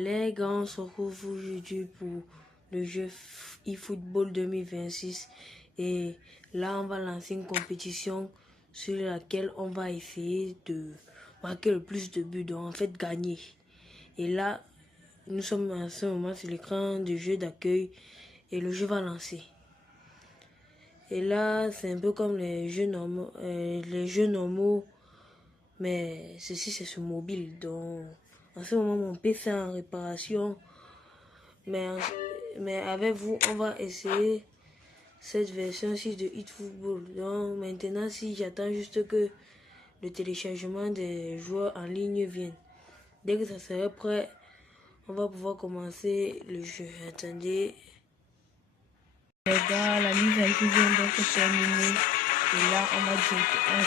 Les gars, on se retrouve aujourd'hui pour le jeu eFootball 2026 et là on va lancer une compétition sur laquelle on va essayer de marquer le plus de buts, donc en fait gagner. Et là nous sommes à ce moment sur l'écran du jeu d'accueil et le jeu va lancer. Et là c'est un peu comme les jeux normaux, mais ceci c'est sur mobile, donc en ce moment mon PC est en réparation, mais avec vous on va essayer cette version-ci de eFootball. Donc maintenant, si j'attends juste que le téléchargement des joueurs en ligne vienne, dès que ça sera prêt, on va pouvoir commencer le jeu. Attendez. Les gars, la mise à jour vient donc se terminer. Et là, on va dire,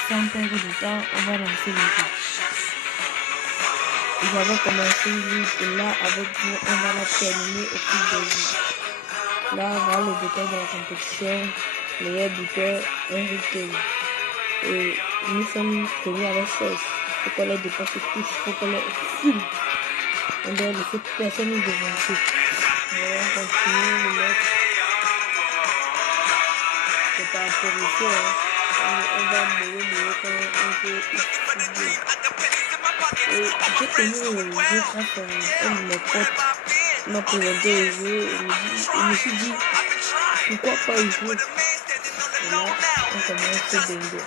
sans perdre de temps, on va lancer le jeu. J'avais commencé vite et là, avec vous, on va la terminer au fil des jours. Là, on va le bouton de la compétition, meilleur buteur, Enrique. Et nous sommes premiers avec 16. Il faut qu'on les dépasse tous, il faut qu'on les fume. On doit laisser personne nous devancer. On va continuer le match. C'est pas pour on va mourir quand on fait football. Et j'ai connu le jeu grâce à un de mes potes. Il m'a présenté le jeu et je me suis dit pourquoi pas y jouer. Et là, on commence ce bingo.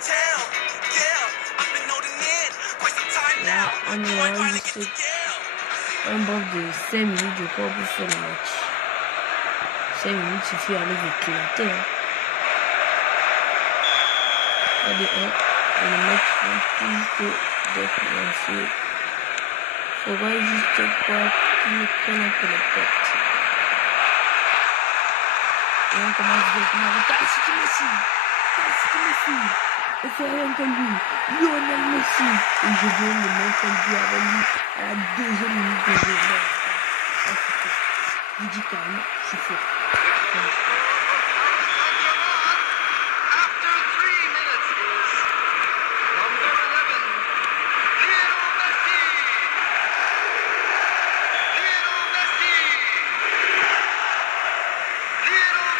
Là, on a juste un bloc de 5 minutes de corps pour faire le match. 5 minutes suffit à aller éclater. Regardez, le match va juste d'être lancé. On va juste pas qu'il nous prenne un peu la tête. Et on commence directement avec Cassidy Messi. Et c'est rien que lui, Lionel Messi. Et je viens de mettre un but avec lui à la 2e minute de jeu. Je dis carrément, je suis fort.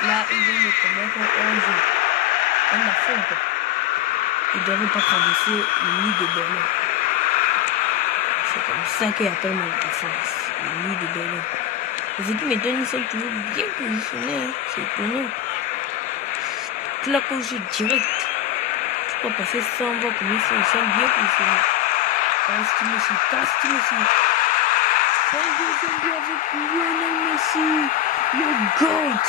Là, il vient de commettre un jeu. On a fait encore. Il ne devait pas traverser le nid de Berlin. C'est comme ça qu'il y a tellement de défense. Le nid de Berlin. Les équipes maintenant, ils sont toujours bien positionnés. C'est étonnant. Claque au jeu direct. Tu peux passer sans voir comment ils sont bien positionnés. Cassidy Messi. C'est un deuxième but avec Lionel Messi. Le GOAT.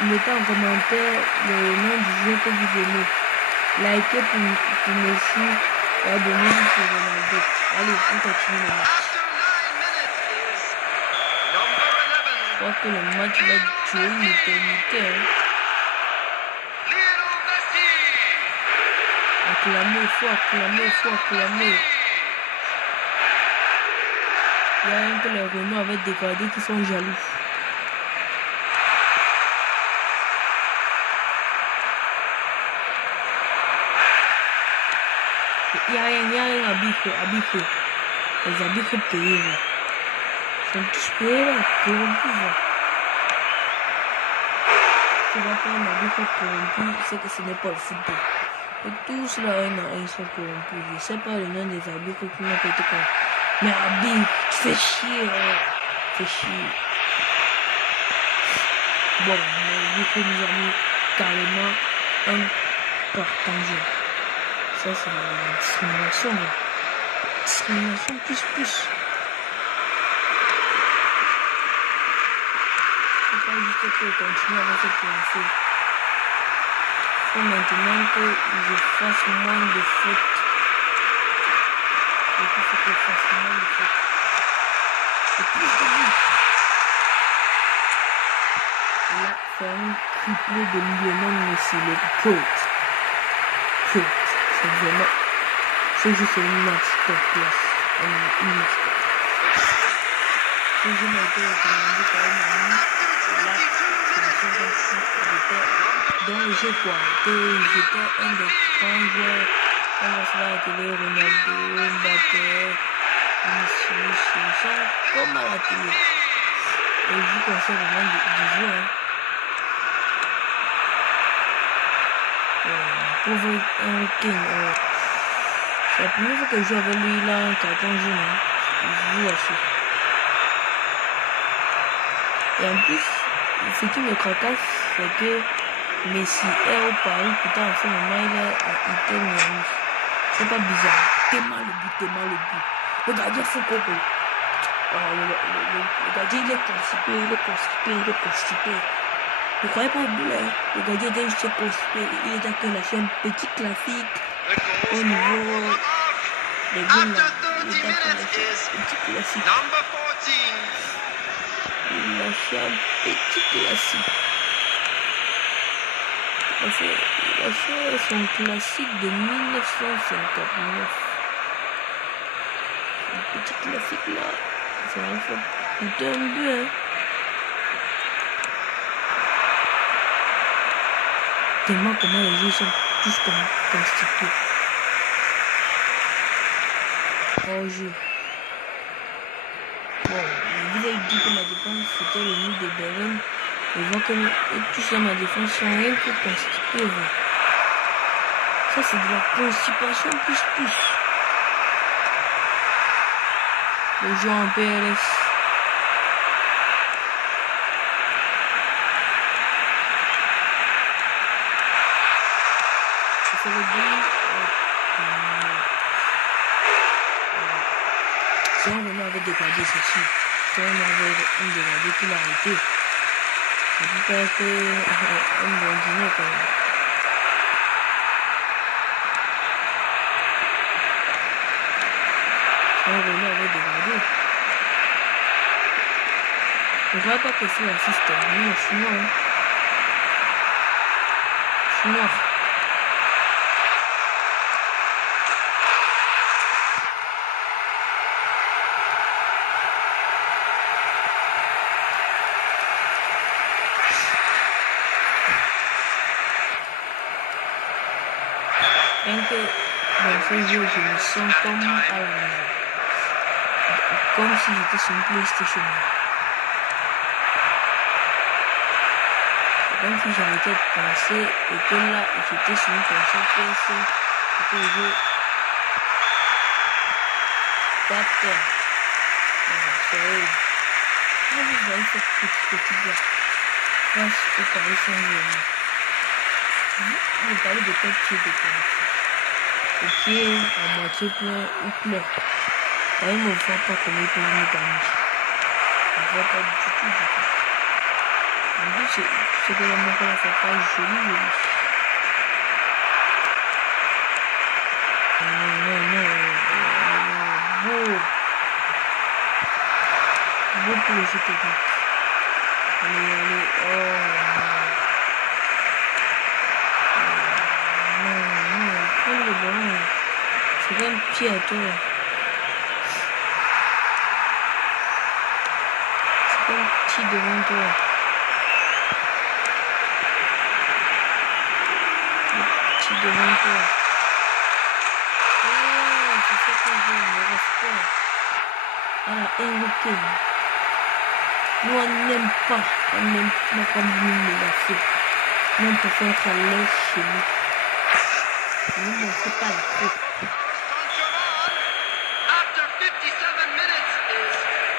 Mettez en commentaire le nom du jeu que vous aimez. Likez pour Messi et abonnez-vous pour Ronaldo. Allez, on continue le match. Je crois que le match va durer une éternité. Acclamez, il faut acclamer. Il y a un que les Renault avaient dégradé qui sont jaloux. Il n'y a rien à biffer. Les arbitres payés. Ils sont tous payés corrompus. Tu vas pas un arbitre corrompu, c'est que ce n'est pas le football. Et tous là, ils sont corrompus. Je ne sais pas le nom des arbitres qui n'ont pas été corrompus. Mais arbitre, tu fais chier. Bon, l'arbitre nous a mis carrément un carton jaune. Ça, c'est la discrimination. Discrimination plus. C'est pas juste que continuer avec cette pensée. Il faut maintenant que je fasse moins de fautes. Et puis, c'est que je fasse moins de fautes. Et plus de buts. Et là, c'est un triplé de Lionel Messi, le GOAT. C'est vraiment, c'est juste une masterclass. Une masterclass. Ce jeu m'a été recommandé par une amie. Et là, c'est dans le jeu quoi. J'étais un des grands joueurs. On va se voir à la télé, Ronaldo, Mbappé, Vinicius. se sent comme à la télé. Et je vous conseille vraiment de jouer. Pauvre Henry Kane. C'est la première fois que je joue avec lui, il a un carton jaune. Je vous assure. Et en plus, ce qui me tracasse, c'est que Messi est au Paris, putain, en ce moment, il est à Inter Miami. C'est pas bizarre. Tellement le but. Le gardien faut couper. Le gardien, il est constipé. Ne croyez pas au but, hein. Le gardien était juste constipé. Il est d'accord, il a fait un petit classique au niveau des goals là. Il est d'accord, il a fait un petit classique. Il a fait un petit classique. Il a fait son classique de 1959. Un petit classique là. Ça va faire coûter un but, hein. Tellement comment les jeux sont tous constitués. Oh jeu. Bon, vous avez dit que ma défense c'était le mur de Berlin. Je vois que tous dans ma défense sont rien que constitués. Ça c'est de la constipation plus. Le jeu en PLS. C'est le but. Si on venait avec dégradé ceci, si on avait un dégradé qui l'a arrêté, ça peut pas être un bon dîner quand même. Si on venait avec dégradé, je ne vois pas que c'est assiste. Non, je suis noir. Je suis noir. Rien que dans ce jeu, je me sens comme à la maison. Comme si j'étais sur une PlayStation. Comme si j'arrêtais de penser et que là, j'étais sur une console PS5 et que je tapais. Sérieux. Comment vous voyez cette petite gars face au Paris Saint-Germain? Vous parlez de quel pied de connexion? Le pied à moitié plein ou plein. Il ne me voit pas comme il peut me gagner. Il ne voit pas du tout. En plus, c'est que la montre ne fait pas joli. Non. Beau pour le jeu technique. Allez. Non. Prends le ballon. C'est un pied à toi. C'est un petit devant toi. Devant toi. C'est ça que j'aime, le respect. Henry Kane. Nous on n'aime pas comme lui me l'a fait. Nous on préfère être à l'aise chez lui. Nous on ne fait pas la faute.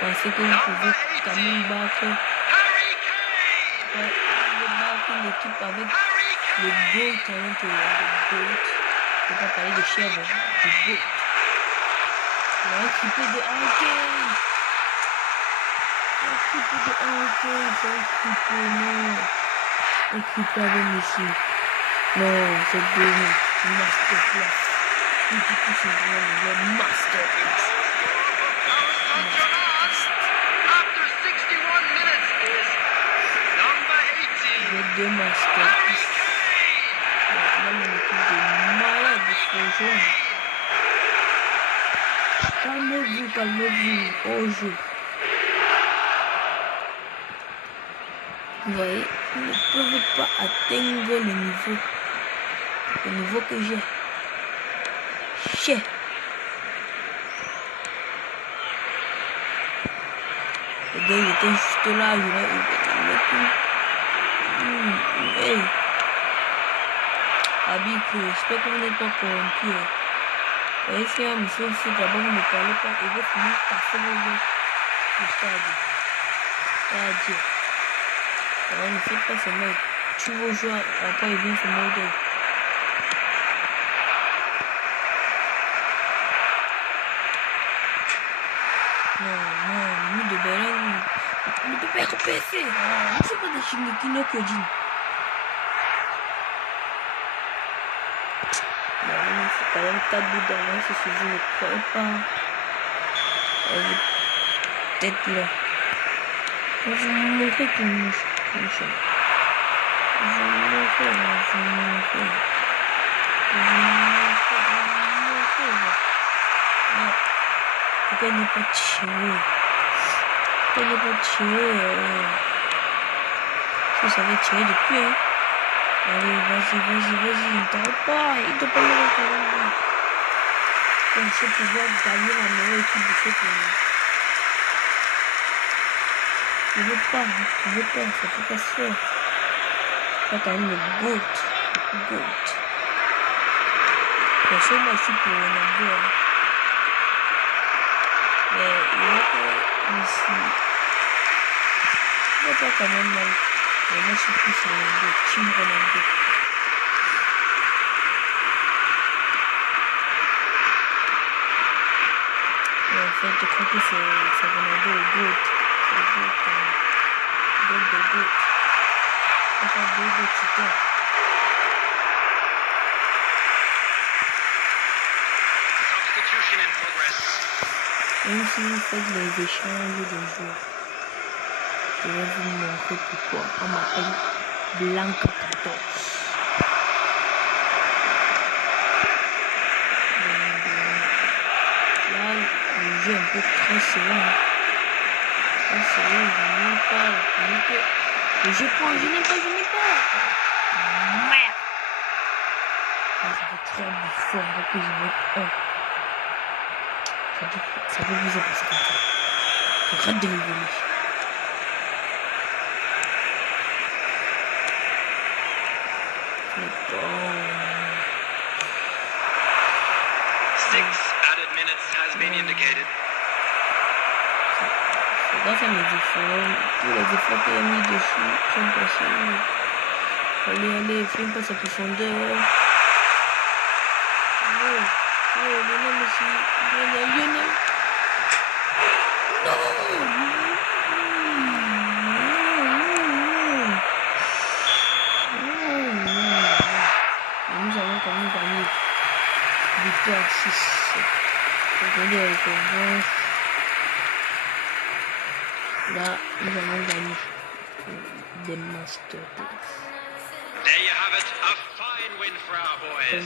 Pensez que vous pouvez quand même battre une équipe avec le goal talent et le goal. Je ne vais pas parler de chèvre, du goal. Un triplé de Harry Kane. Un triplé avec Messi. Non, c'est donné. Masterclass. Du coup, c'est vraiment le masterclass. J'ai deux masterclass. Là, mon équipe de malade de ce jeu. Calmez-vous. Oh, jeu. Vous voyez, ils ne peuvent pas atteindre le niveau que j'ai. Le gars, il était juste là. Hey. Habib, j'espère que vous n'êtes pas corrompu. Et si un monsieur aussi d'abord vous ne parlez pas, il va finir par faire le stade. C'est-à-dire, alors ne faites pas ce mec. Tu veux jouer, après il vient se mordre. Non, nous de Berlin, on ne peut pas être PC. Nous sommes pas des Shingeki no Kyojin. C'est quand même 4 bouts d'avance si vous ne croyez pas. Peut-être là. Je vais vous montrer comment je fais. Je vais vous montrer. Pourquoi ne pas tirer? Ça va tirer depuis, hein. Allez, vas-y, il t'arrête pas, il te parle de comme je pouvoir gagner la meilleure équipe de cette année. Je veux pas, ça peut pas se faire. Ça quand même le GOAT. Personne moi ici pour Ronaldo. Mais il va pas ici. Il va pas quand même mal. Mais moi je suis plus sur Ronaldo, Team Ronaldo. Et en fait, je crois que c'est Ronaldo le GOAT. C'est le GOAT. Enfin, deux GOAT. Même si vous faites les échanges de joueurs, je vais vous montrer pourquoi on m'appelle Blanca 14. Là, le jeu est un peu très serré. Je n'aime pas. Le jeu prend, je n'aime pas. Merde. Ça fait très fort que je mette 1. Ça peut vous passer comme ça. Arrête de me voler. C'est bon. 6 added minutes has been indicated. C'est grâce à mes efforts. Tous les efforts qu'il a mis dessus sont passés. Allez, fais une passe à profondeur. Lionel Messi. Lionel. Nous avons quand même gagné. Victoire 6. Regardez avec là, nous avons gagné des masterclass. There you have it, a fine win for our boys.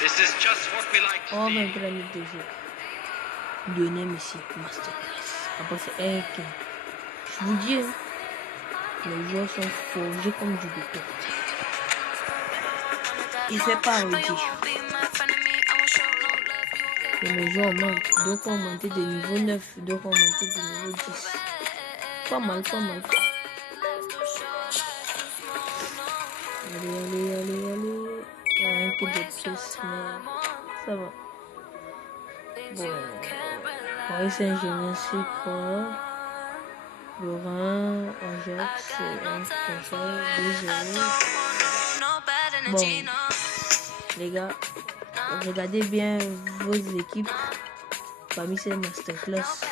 This is just what we like to On va see. un la Ligue des Jeux. Lionel Messi, masterclass. Après c'est Eric. Je vous dis, les joueurs sont forgés comme du béton. Il fait pas redire. Et les joueurs manquent. D'autres ont monté de niveau 9, d'autres ont monté de niveau 10. Pas mal. Allez. Rien que des pièces, mais ça va. Bon. Paris Saint-Germain, c'est quoi? Lorrain, Ajax, Conseil, 2-0. Bon, les gars, regardez bien vos équipes parmi ces masterclass.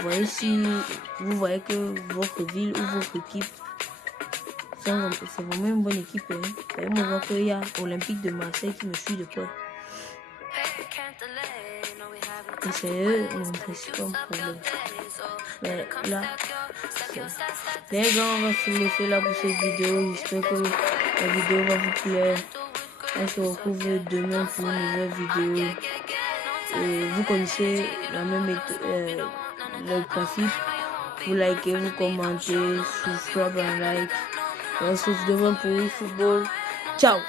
Voyez si vous voyez que votre ville ou votre équipe, c'est vraiment une bonne équipe. Hein. Voyez, moi, je vois qu'il y a Olympique de Marseille qui me suit de près. Et c'est eux mon principal problème. Mais là, les gars, on va se laisser là pour cette vidéo. J'espère que la vidéo va vous plaire. On se retrouve demain pour une nouvelle vidéo. Et vous connaissez la même le principe. Vous likez, vous commentez, subscribe un like. On se retrouve demain pour le football. Ciao!